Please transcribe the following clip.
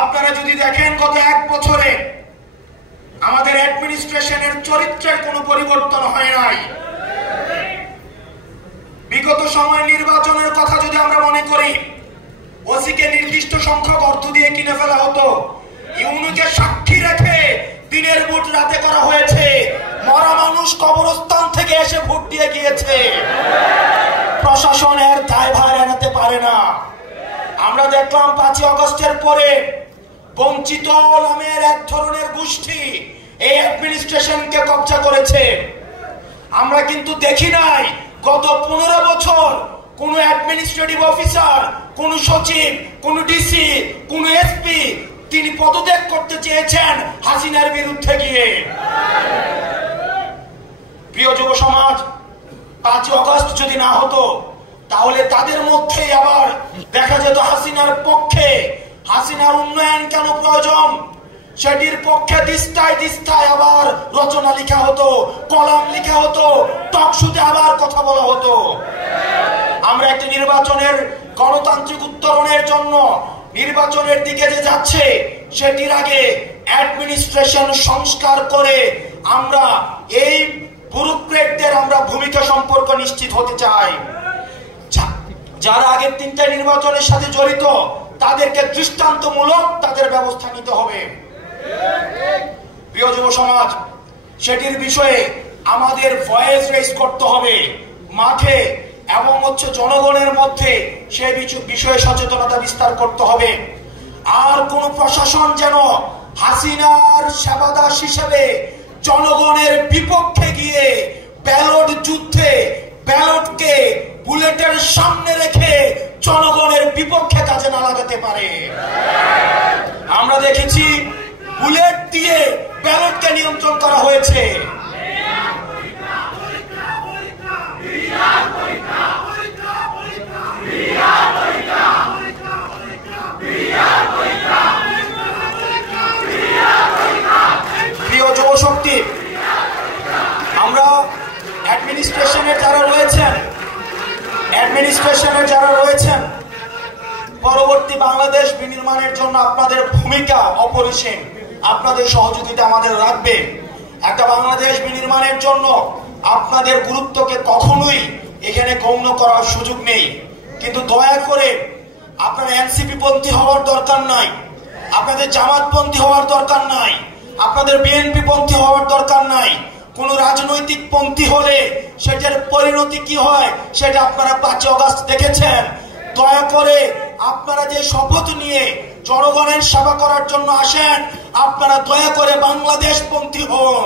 আপনারা যদি দেখেন গত 1 বছরে আমাদের অ্যাডমিনিস্ট্রেশনের চরিত্রের কোনো পরিবর্তন হয় নাই। বিগত সময় নির্বাচনের কথা যদি আমরা মনে করি, ওসিকে নির্দিষ্ট সংখ্যক অর্থ দিয়ে কিনে ফেলা হতো, ইউনুকে সাক্ষী রেখে দিনের ভোট রাতে করা হয়েছে, মরা মানুষ কবরস্থান থেকে এসে ভোট দিয়ে গিয়েছে। প্রশাসনের দায়ভার এড়াতে পারে না। আমরা দেখলাম 5 আগস্টের পরে বঞ্চিত নামের এক ধরনের গোষ্ঠী এই অ্যাডমিনিস্ট্রেশনকে কবজা করেছে। আমরা কিন্তু দেখি নাই গত 15 বছর কোন অ্যাডমিনিস্ট্রেটিভ অফিসার, কোন সচিব, কোন ডিসি, কোন এসপি তিনি পদত্যাগ করতে চেয়েছেন হাসিনার বিরুদ্ধে গিয়ে। প্রিয় যুব সমাজ, 5 আগস্ট যদি না হতো তাহলে তাদের মধ্যে আবার দেখা যেত হাসিনার পক্ষে, হাসিনার উন্নয়ন কেন প্রয়োজন সেটির পক্ষে দিস্তায় দিস্তায় আবার রচনা লেখা হতো, কলাম লেখা হতো, টকশোতে আবার কথা বলা হতো। আমরা একটা নির্বাচনের গণতান্ত্রিক উত্তরণের জন্য নির্বাচনের দিকে যে যাচ্ছে সেটির আগে অ্যাডমিনিস্ট্রেশন সংস্কার করে আমরা এই ব্যুরোক্রেটদের আমরা ভূমিকা সম্পর্ক নিশ্চিত হতে চাই। যারা আগের 3টা নির্বাচনের সাথে জড়িত তাদেরকে দৃষ্টান্তমূলক তাদের ব্যবস্থা নিতে হবে। প্রিয় যুব সমাজ, সেটির বিষয়ে আমাদের ভয়েস রেজ করতে হবে মাঠে এবং জনগণের মধ্যে সেই বিষয়ে সচেতনতা বিস্তার করতে হবে। আর কোন প্রশাসন যেন হাসিনার সেবাদাস হিসেবে জনগণের বিপক্ষে গিয়ে ব্যালট যুদ্ধে ব্যালটকে বুলেটের সামনে রেখে জনগণের বিপক্ষে কাজে না লাগাতে পারে। আমরা দেখেছি বুলেট দিয়ে ব্যালটকে নিয়ন্ত্রণ করা হয়েছে। প্রিয় যুবশক্তি, আমরা অ্যাডমিনিস্ট্রেশনের যারা রয়েছেন পরবর্তী বাংলাদেশ বিনির্মাণের জন্য আপনাদের ভূমিকা অপরিসীম। আপনাদের সহযোগিতা আমাদের রাখবে। একটা বাংলাদেশ বিনির্মাণের জন্য আপনাদের গুরুত্বকে কখনোই এখানে গণ্য করার সুযোগ নেই। কিন্তু দয়া করে আপনারা এনসিপি পন্থী হওয়ার দরকার নাই, আপনাদের জামাতপন্থী হওয়ার দরকার নাই, আপনাদের বিএনপি পন্থী হওয়ার দরকার নাই। কোন রাজনৈতিক পন্থী হলে সেটার পরিণতি কি হয় সেটা আপনারা 5 আগস্ট দেখেছেন। দয়া করে আপনারা যে শপথ নিয়ে জনগণের সেবা করার জন্য আসেন, আপনারা দয়া করে বাংলাদেশ পন্থী হন।